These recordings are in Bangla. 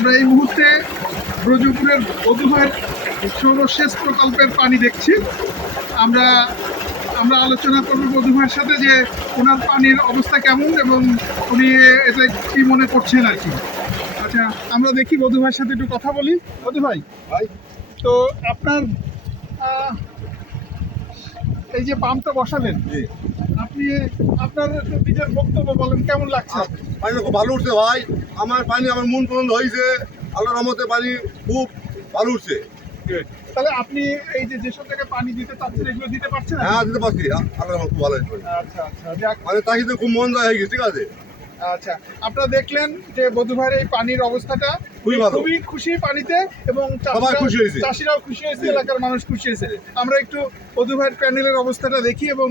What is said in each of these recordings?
আমরা এই মুহূর্তে ব্রজপুরের বধুভাইয়ের সর্বশেষ প্রকল্পের পানি দেখছি। আমরা আমরা আলোচনা করব বধুভাইয়ের সাথে যে ওনার পানির অবস্থা কেমন এবং উনি এটা কী মনে করছেন আর কি। আচ্ছা, আমরা দেখি বধুভাইয়ের সাথে একটু কথা বলি। বধুভাই, তো আপনার এই যে পাম্পটা বসালেন, আপনি আপনার নিজের বক্তব্য বলেন, কেমন লাগছে? পানি খুব ভালো উঠছে ভাই, আমার পানি আমার মন পছন্দ হয়েছে। আল্লাহর রহমতে পানি খুব ভালো উঠছে। তাহলে আপনি এই যে যেসব জায়গায় পানি দিতে চাচ্ছেন এগুলো দিতে পারছেন? হ্যাঁ, দিতে পারছি। আল্লাহর রহমতে খুব ভালো হয়েছে। আচ্ছা আচ্ছা, যাক। মানে তাকিতে খুব মন যায় হয়ে গেছে। ঠিক আছে, আচ্ছা, আপনারা দেখলেন যে বধুভাইয়ের এই পানির অবস্থাটা খুবই খুশি পানিতে, এবং চাষিরাও খুশি হয়েছে, এলাকার মানুষ খুশি হয়েছে। আমরা একটু বধুভাইয়ের প্যানেলের অবস্থাটা দেখি এবং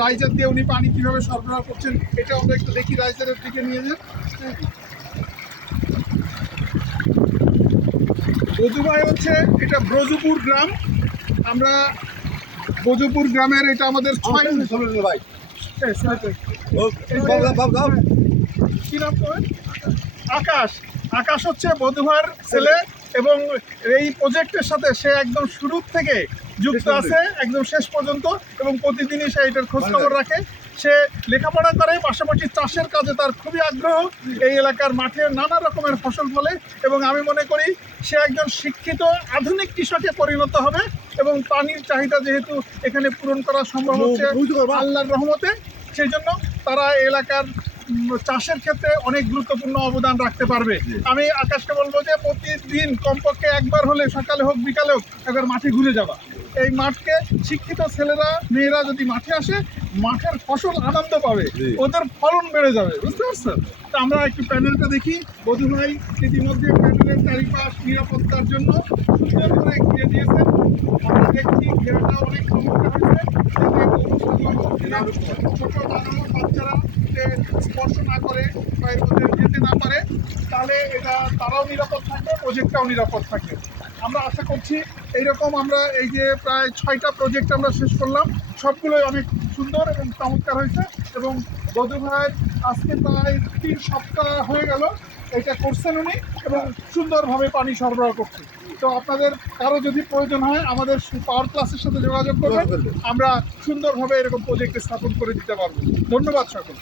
রাইজার দিয়ে উনি পানি কিভাবে সরবরাহ করছেন এটা আমরা একটু দেখি। রাইজারের দিকে নিয়ে যান। বধুভাই হচ্ছে এটা ব্রজপুর গ্রাম। আমরা ব্রজপুর গ্রামের এটা আমাদের ভাই। কি নাম তোমার? আকাশ। আকাশ হচ্ছে বধুভাইয়ের ছেলে এবং এই প্রজেক্টের সাথে সে একদম শুরু থেকে যুক্ত আছে, একদম শেষ পর্যন্ত, এবং প্রতিদিনই সে এটার খোঁজখবর রাখে। সে লেখাপড়া করে, পাশাপাশি চাষের কাজে তার খুবই আগ্রহ। এই এলাকার মাঠে নানা রকমের ফসল ফলে এবং আমি মনে করি সে একজন শিক্ষিত আধুনিক কৃষকে পরিণত হবে। এবং পানির চাহিদা যেহেতু এখানে পূরণ করা সম্ভব হচ্ছে আল্লাহর রহমতে, সেই জন্য তারা এলাকার চাষের ক্ষেত্রে অনেক গুরুত্বপূর্ণ অবদান রাখতে পারবে। আমি আকাশকে বলবো যে প্রতিদিন কমপক্ষে একবার হলে, সকালে হোক বিকালে হোক, একবার মাঠে ঘুরে যাওয়া। এই মাঠকে শিক্ষিত ছেলেরা মেয়েরা যদি মাঠে আসে, মাঠের ফসল আনন্দ পাবে, ওদের ফলন বেড়ে যাবে। বুঝতে পারছেন? তো আমরা একটু প্যানেলটা দেখি। বধুভাই ইতিমধ্যে প্যানেলের চারিপাশ নিরাপত্তার জন্য সুন্দর করে ঘিরে দিয়েছেন। আমরা দেখছি ঘেরাটা অনেক চমৎকার হয়েছে, যাতে ছোট দাঁড়ানো বাচ্চারা স্পর্শ না করে বা এর মধ্যে যেতে না পারে, তাহলে এটা তারাও নিরাপদ থাকবে, প্রজেক্টটাও নিরাপদ থাকবে। আমরা আশা করছি এইরকম আমরা এই যে প্রায় 6টা প্রজেক্ট আমরা শেষ করলাম, সবগুলোই অনেক সুন্দর এবং চমৎকার হয়েছে। এবং বধুভাইয়ের আজকে প্রায় 3 সপ্তাহ হয়ে গেল এটা করছেন উনি, এবং সুন্দরভাবে পানি সরবরাহ করছে। তো আপনাদের কারো যদি প্রয়োজন হয় আমাদের পাওয়ার প্লাসের সাথে যোগাযোগ করবেন, আমরা সুন্দরভাবে এরকম প্রজেক্ট স্থাপন করে দিতে পারবো। ধন্যবাদ সকল।